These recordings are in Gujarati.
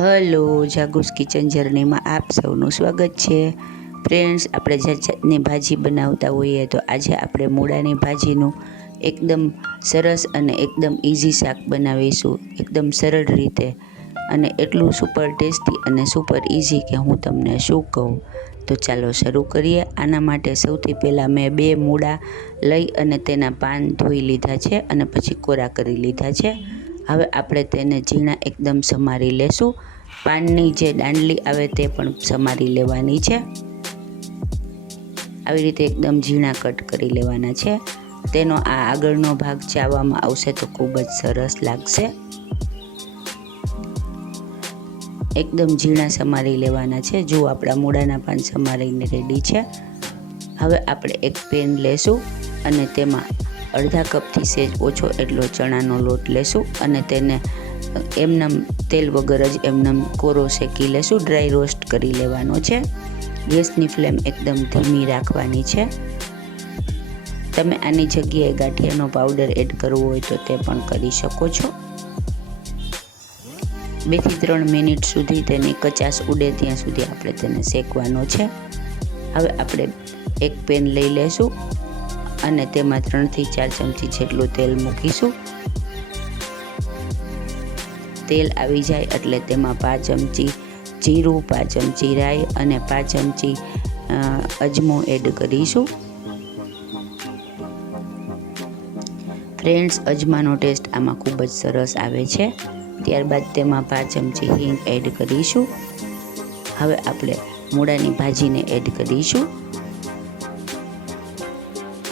હલો જાગૃસ કિચન જર્નીમાં આપ સૌનું સ્વાગત છે. ફ્રેન્ડ્સ, આપણે જાત જાતની ભાજી બનાવતા હોઈએ તો આજે આપણે મૂળાની ભાજીનું એકદમ સરસ અને એકદમ ઇઝી શાક બનાવીશું. એકદમ સરળ રીતે અને એટલું સુપર ટેસ્ટી અને સુપર ઇઝી કે હું તમને શું કહું? તો ચાલો શરૂ કરીએ. આના માટે સૌથી પહેલાં મેં બે મૂળા લઈ અને તેના પાન ધોઈ લીધા છે અને પછી કોરા કરી લીધા છે. હવે આપણે તેને ઝીણા એકદમ સમારી લેશું. પાનની જે દાંડલી આવે તે પણ સમારી લેવાની છે. આવી રીતે એકદમ ઝીણા કટ કરી લેવાના છે. તેનો આ આગળનો ભાગ ચાવવામાં આવશે તો ખૂબ જ સરસ લાગશે. એકદમ ઝીણા સમારી લેવાના છે. જો આપણા મૂળાના પાન સમારીને રેડી છે. હવે આપણે એક પેન લેશું અને તેમાં અડધા કપથી સેજ ઓછો એટલો ચણાનો લોટ લેશું અને તેને એમનામ તેલ વગર જ એમનામ કોરો શેકી લેશું. ડ્રાય રોસ્ટ કરી લેવાનો છે. ગેસની ફ્લેમ એકદમ ધીમી રાખવાની છે. તમે આની જગ્યાએ ગાંઠિયાનો પાવડર એડ કરવો હોય તો તે પણ કરી શકો છો. બેથી ત્રણ મિનિટ સુધી તેની કચાસ ઉડે ત્યાં સુધી આપણે તેને શેકવાનો છે. હવે આપણે એક પેન લઈ લેશું. અને તેમાં ત્રણથી ચાર ચમચી જેટલું તેલ મૂકીશું. તેલ આવી જાય એટલે તેમાં પાંચ ચમચી જીરું, પાંચ ચમચી રાઈ અને પાંચ ચમચી અજમો એડ કરીશું. ફ્રેન્ડ્સ, અજમાનો ટેસ્ટ આમાં ખૂબ જ સરસ આવે છે. ત્યારબાદ તેમાં પાંચ ચમચી હિંગ એડ કરીશું. હવે આપણે મૂળાની ભાજીને એડ કરીશું.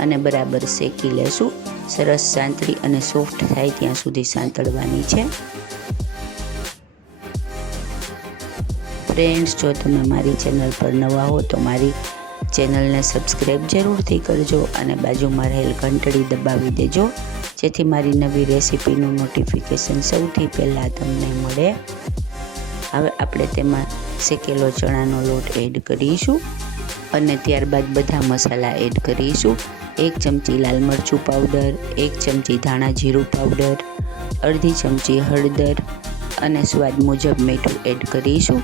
અને બરાબર શેકી લેશું. સરસ સાંતળી અને સોફ્ટ થાય ત્યાં સુધી સાંતળવાની છે. ફ્રેન્ડ્સ જો તમે મારી ચેનલ પર નવા હો તો મારી ચેનલને સબસ્ક્રાઈબ જરૂરથી કરજો અને બાજુમાં રહેલ ઘંટડી દબાવી દેજો. જેથી મારી નવી રેસીપીનું નોટિફિકેશન સૌથી પહેલાં તમને મળે. હવે આપણે તેમાં શેકેલો ચણાનો લોટ એડ કરીશું. અને ત્યારબાદ બધા મસાલા એડ કરીશું. એક ચમચી લાલ મરચું પાવડર એક ચમચી ધાણા જીરું પાવડર અડધી ચમચી હળદર અને સ્વાદ મુજબ મીઠું એડ કરીશું.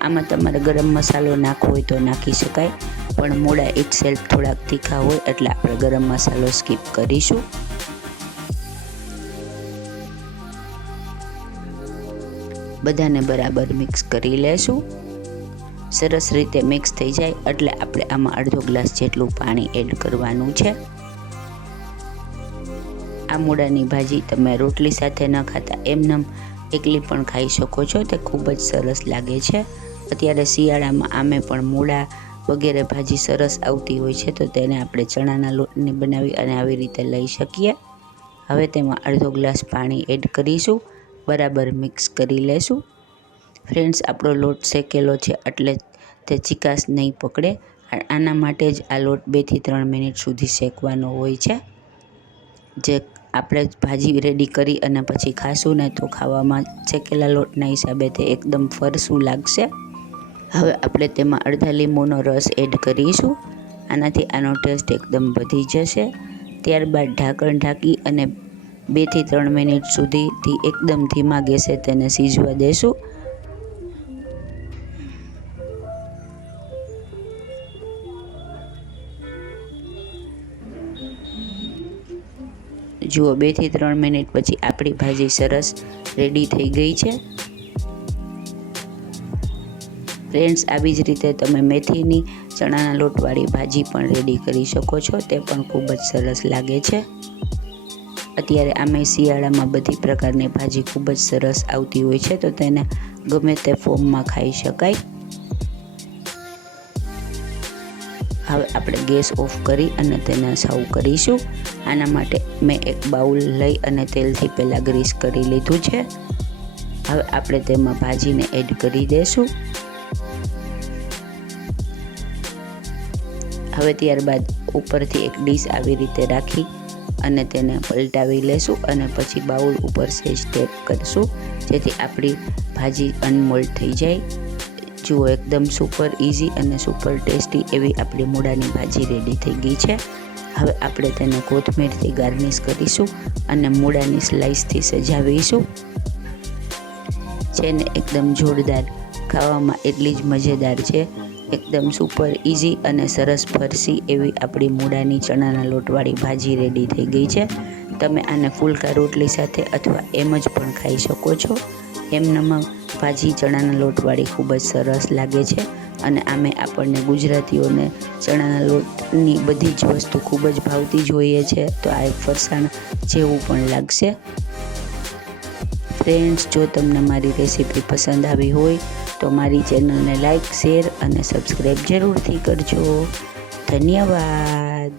આમાં તમારે ગરમ મસાલો નાખવો હોય તો નાખી શકાય, પણ મોડા એક સેલ્ફ થોડાક તીખા હોય એટલે આપણે ગરમ મસાલો સ્કીપ કરીશું. બધાને બરાબર મિક્સ કરી લેશું. સરસ રીતે મિક્સ થઈ જાય એટલે આપણે આમાં અડધો ગ્લાસ જેટલું પાણી એડ કરવાનું છે. આ મૂળાની ભાજી તમે રોટલી સાથે ન ખાતા, એમનેમ એકલી પણ ખાઈ શકો છો, તે ખૂબ જ સરસ લાગે છે. અત્યારે શિયાળામાં આમે પણ મૂળા વગેરે ભાજી સરસ આવતી હોય છે, તો તેને આપણે ચણાના લોટની બનાવી અને આવી રીતે લઈ શકીએ. હવે તેમાં અડધો ગ્લાસ પાણી એડ કરીશું, બરાબર મિક્સ કરી લેશું. ફ્રેન્ડ્સ, આપણો લોટ શેકેલો છે એટલે તે ચિકાસ નહીં પકડે. આના માટે જ આ લોટ બેથી ત્રણ મિનિટ સુધી શેકવાનો હોય છે. જે આપણે ભાજી રેડી કરી અને પછી ખાશું ને તો ખાવામાં શેકેલા લોટના હિસાબે તે એકદમ ફરસું લાગશે. હવે આપણે તેમાં અડધા લીંબુનો રસ એડ કરીશું. આનાથી આનો ટેસ્ટ એકદમ વધી જશે. ત્યારબાદ ઢાંકણ ઢાંકી અને બેથી ત્રણ મિનિટ સુધીથી એકદમ ધીમા ગેસે તેને સીજવા દેશું. જુઓ બેથી ત્રણ મિનિટ પછી આપણી ભાજી સરસ રેડી થઈ ગઈ છે. ફ્રેન્ડ્સ આવી જ રીતે તમે મેથીની, ચણાના લોટવાળી ભાજી પણ રેડી કરી શકો છો. તે પણ ખૂબ જ સરસ લાગે છે. અત્યારે આમે શિયાળામાં બધી પ્રકારની ભાજી ખૂબ જ સરસ આવતી હોય છે, તો તેને ગમે તે ફોર્મમાં ખાઈ શકાય. હવે આપણે ગેસ ઓફ કરી અને તેને સર્વ કરીશું. આના માટે મેં એક બાઉલ લઈ અને તેલથી પહેલાં ગ્રીસ કરી લીધું છે. હવે આપણે તેમાં ભાજીને એડ કરી દઈશું હવે ત્યારબાદ ઉપરથી એક ડીશ આવી રીતે રાખી અને તેને પલટાવી લેશું અને પછી બાઉલ ઉપર સેજ ટેપ કરશું, જેથી આપણી ભાજી અનમોલ્ડ થઈ જાય. જુઓ, એકદમ સુપર ઇઝી અને સુપર ટેસ્ટી એવી આપણી મૂળાની ભાજી રેડી થઈ ગઈ છે. હવે આપણે તેને કોથમીરથી ગાર્નિશ કરીશું અને મૂળાની સ્લાઇસથી સજાવીશું. છે ને, એકદમ જોરદાર. ખાવામાં એટલી જ મજેદાર છે. એકદમ સુપર ઇઝી અને સરસ ફરસી એવી આપણી મૂળાની ચણાના લોટવાળી ભાજી રેડી થઈ ગઈ છે. તમે આને ફુલકા રોટલી સાથે અથવા એમ જ પણ ખાઈ શકો છો. એમનામાં ભાજી ચણાના લોટવાળી ખૂબ જ સરસ લાગે છે. અને આમે આપણને ગુજરાતીઓને ચણાના લોટની બધી જ વસ્તુ ખૂબ જ ભાવતી જોઈએ છે. તો આ એક ફરસાણ જેવું પણ લાગશે. ફ્રેન્ડ્સ જો તમને મારી રેસીપી પસંદ આવી હોય, તો મારી ચેનલને લાઈક શેર અને સબસ્ક્રાઈબ જરૂરથી કરજો. ધન્યવાદ.